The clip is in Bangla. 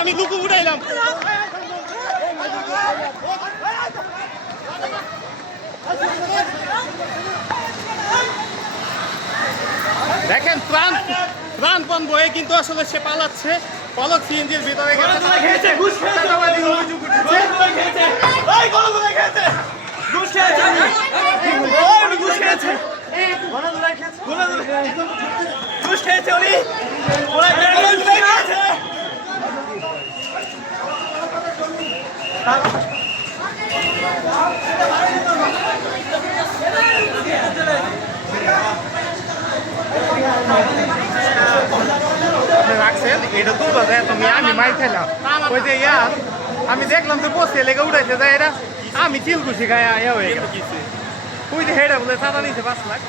আমি লুকু উঠাইলাম। দেখেন প্রাণপণ বয়ে কিন্তু আসলে সে পালাচ্ছে। পলক সিএনজির ভিতরে রাখছেন এটা তুলবা যায় তুমি আমি মাই খেলাম ওই যে ইয়ার আমি দেখলাম তো বসে লেগে উঠাইছে যায় এটা আমি চিল খুশি খাই ইয়া হয়ে গেছে ওই যে হেডা বলে চাঁদা নিচ্ছে 5 লাখ